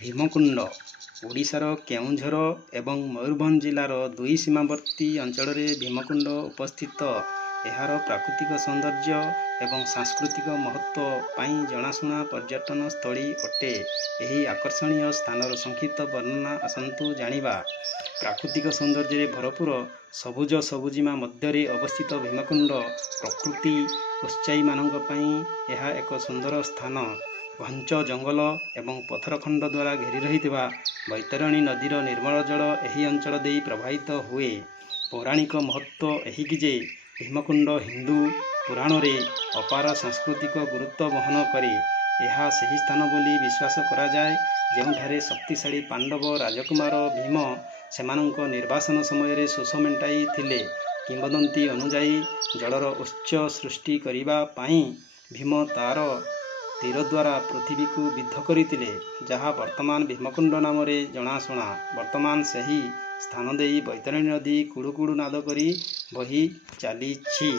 भीमकुंड ओडिशार केउंझर एवं मयूरभंज जिलार दुई सीमावर्ती अंचल भीमकुंड उपस्थित। एहार प्राकृतिक सौंदर्य एवं सांस्कृतिक महत्व पाई जनाशुना पर्यटन स्थली अटे। एही आकर्षणीय स्थानर संक्षिप्त वर्णना आसंतु जानिबा। प्राकृतिक सौंदर्य भरपूर सबुज सबुजिमा मध्यरे अवस्थित भीमकुंड प्रकृति उत्साही मानक पई एहा एक सुंदर स्थान। घंच जंगल एवं पथर खंड द्वारा घेरी रही बैतरणी नदीर निर्मल जल एही अंचल देई प्रवाहित हुए। पौराणिक महत्व एहिकि जे भीमकुंड हिंदू पुराण रे अपार सांस्कृतिक गुरुत्व वहन करे। यह सही स्थान बोली विश्वास करा जाए जेउठारे शक्तिशाली पांडव राजकुमार भीम सेमानंक निर्वासन समय शोष मेंटाई थिले। किंवदंती अनुजाई जलर उच्च सृष्टि करिबा पाई भीम तार तीर द्वारा पृथ्वी को विद्ध करथिले, जहाँ वर्तमान भीमकुंड नाम जनाशुना। वर्तमान सही स्थान देई बैतरणी नदी कुड़ुकुड़ु नाद करी बही चलीछि।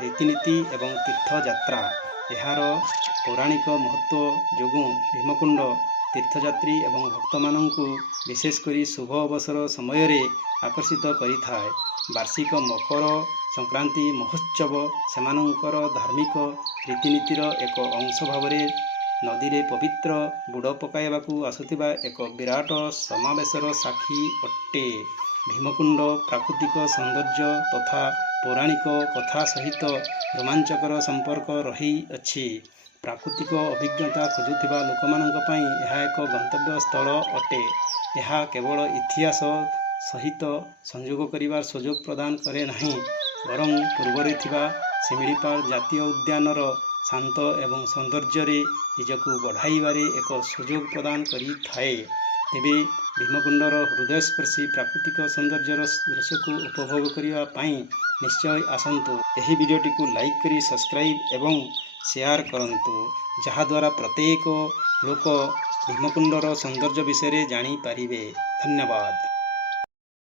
रीतिनीति एवं तीर्थयात्रा एहार पौराणिक महत्व जोगु भीमकुंड तीर्थयात्री एवं भक्त मानंकु विशेषकर शुभ अवसर समय आकर्षित करिथाए। वार्षिक मकर संक्रांति महोत्सव सेमानंकर धार्मिक रीतिनीतिर एक अंश भावरे नदी रे पवित्र बुड़ पकाइबाकू आसुथिबा एक विराट समावेशर साक्षी अटे। भीमकुंड प्राकृतिक सौंदर्य तथा पौराणिक कथा सहित रोमांचकर संपर्क रही अछि। प्राकृतिक अभिज्ञता खोजुथिबा लोकमानंक पई एहा एक गंतव्य स्थल अटे। एहा केवल इतिहास सहित संयोग करिवार सुजोग प्रदान करे नहीं, बरं पूर्वरे थिबा शिमिलीपाल जातीय उद्यानर शांत एवं सौंदर्य निजकू बढ़ाइबारे एक सुजोग प्रदान करि थाए। तेबे भीमकुंडर हृदयस्पर्शी प्राकृतिक सौंदर्यर दृश्य को उपभोग करिबा पाई निश्चय आसंतु। एही वीडियोटी को लाइक करी सब्सक्राइब एवं शेयर करंतु, जहा द्वारा प्रत्येक लोक भीमकुंडर सौंदर्य विषय जानी पारिबे। धन्यवाद।